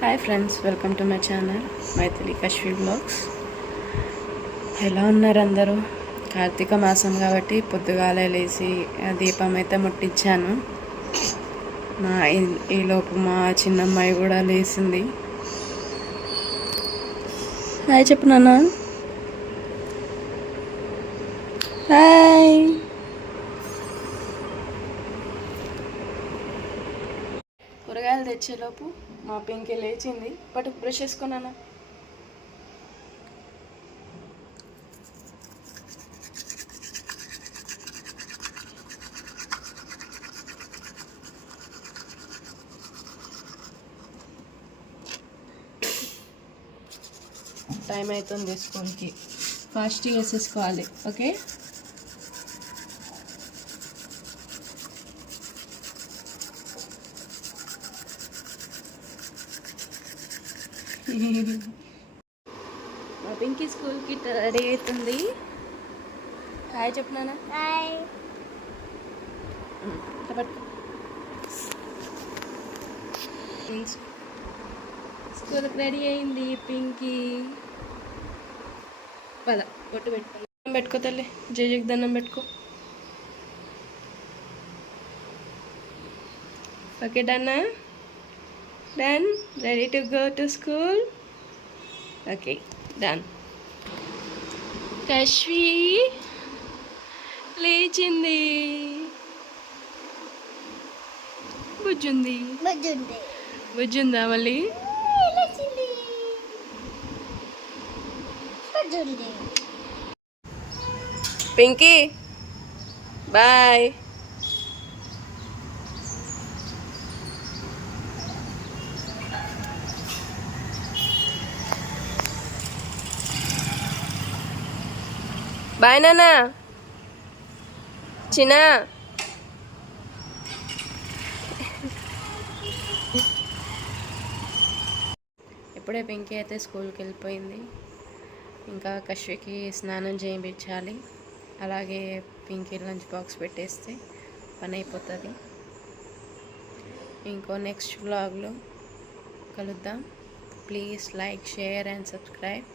Hi friends, welcome to my channel Maithili Kashvi blogs. ఎలా ఉన్నారు అందరూ? కార్తీక మాసం కాబట్టి పొద్దుగాలే లేచి దీపం అయితే ముట్టించాను. ఈలోపు మా చిన్నమ్మాయి కూడా లేచింది. హాయ్ చెప్పు నాన్న. హాయ్. కూరగాయలు తెచ్చేలోపు మా పింకి లేచింది. But brush చేసుకున్నానా? టైం అవుతుంది స్కూల్కి. ఫాస్ట్గా వేసేసుకోవాలి. ఓకే. మా పింకీ స్కూల్కి రెడీ అవుతుంది. హాయ్ చెప్పినానా? హాయ్. స్కూల్కి రెడీ అయింది పింకీ. పద బొట్టు పెట్టుకో తల్లి. జయకి దండం పెట్టుకో. ఓకే డన్నా? Done. Ready to go to school. Okay done. Kashvi లేచింది. బుజ్జుందా మళ్ళీ? పింకీ బాయ్. బాయ్ నాన్న. చిన్న ఇప్పుడే పింకీ అయితే స్కూల్కి వెళ్ళిపోయింది. ఇంకా కశ్వికి స్నానం చేయించాలి. అలాగే పింకీ లంచ్ బాక్స్ పెట్టేస్తే పని అయిపోతుంది. ఇంకో నెక్స్ట్ వ్లాగ్లో కలుద్దాం. Please like, share and subscribe.